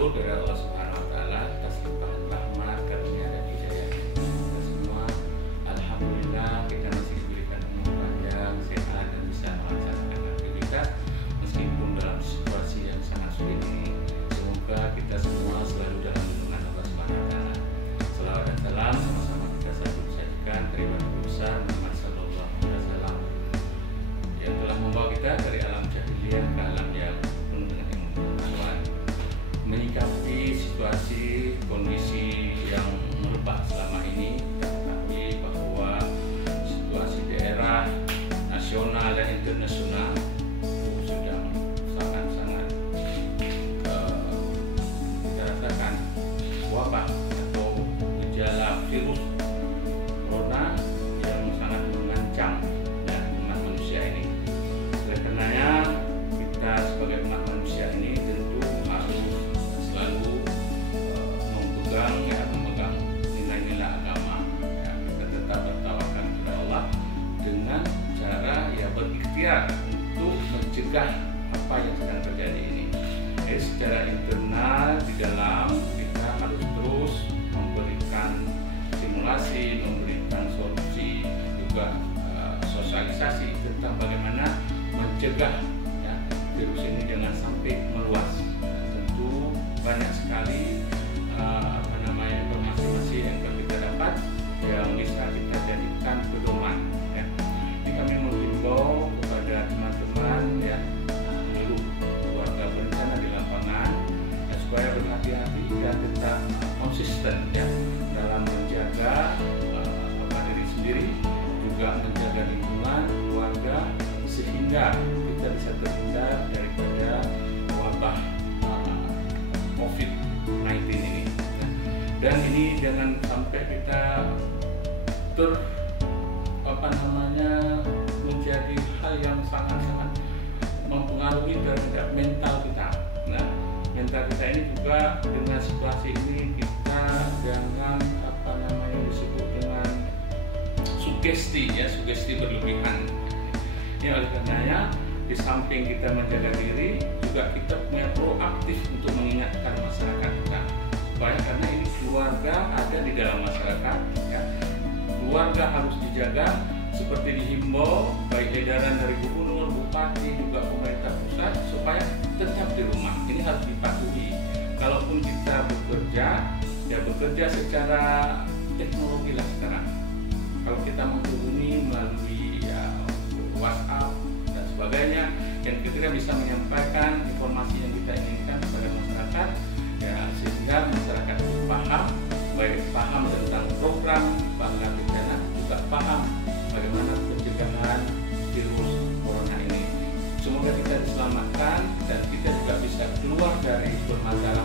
bersyukur kepada Allah Subhanahu wa taala atas limpahan rahmat, karunia dan hidayah kita semua. Alhamdulillah kita masih diberikan umur panjang, sehat dan bisa melaksanakan aktivitas meskipun dalam situasi yang sangat sulit ini. Semoga kita semua selalu dalam lindungan Allah Subhanahu wa taala. Selawat dan salam sama-sama kita sambut sajikan kepada besar Muhammad sallallahu alaihi wasallam yang telah membawa kita dari alam jahiliyah ke alam yang penuh dengan ilmu pengetahuan. Menyikapi situasi kondisi yang merebak selama ini, kita ketahui bahwa situasi daerah, nasional dan internasional sudah sangat-sangat kita rasakan wabah atau gejala virus corona yang sangat mengancam umat manusia ini. Oleh karenanya kita sebagai umat manusia ini tentu harus selalu memegang nilai-nilai agama. Kita tetap bertawakal kepada Allah dengan cara berikhtiar untuk mencegah apa yang sedang terjadi ini. Secara internal di dalam kita harus terus memberikan stimulasi, memberikan solusi, juga sosialisasi tentang bagaimana mencegah virus ini jangan sampai meluas. Tentu banyak sekali informasi yang kita dapat yang bisa kita jadikan pedoman. Ini kami menghimbau kepada teman-teman seluruh keluarga berencana di lapangan supaya berhati-hati dan tetap konsisten dalam menjaga diri sendiri, juga menjaga lingkungan keluarga sehingga kita bisa terhindar daripada wabah COVID-19 ini. Dan ini jangan sampai kita menjadi hal yang sangat-sangat mempengaruhi terhadap mental kita. Nah, mental kita ini juga dengan situasi ini kita jangan disebut dengan sugesti berlebihan. Ini oleh karenanya di samping kita menjaga diri, juga kita punya proaktif untuk mengingatkan masyarakat kita supaya, karena ini keluarga ada di dalam masyarakat, keluarga harus dijaga seperti dihimbau baik edaran dari gubernur, bupati, juga pemerintah pusat supaya tetap di rumah. Ini harus dipatuhi. Kalaupun kita bekerja secara teknologi lah sekarang. Kalau kita menghubungi melalui WhatsApp dan sebagainya, yang kita bisa menyampaikan informasi yang kita inginkan kepada masyarakat, sehingga masyarakat paham tentang program Bangga Bencana, juga paham bagaimana pencegahan virus corona ini. Semoga kita diselamatkan dan kita juga bisa keluar dari permasalahan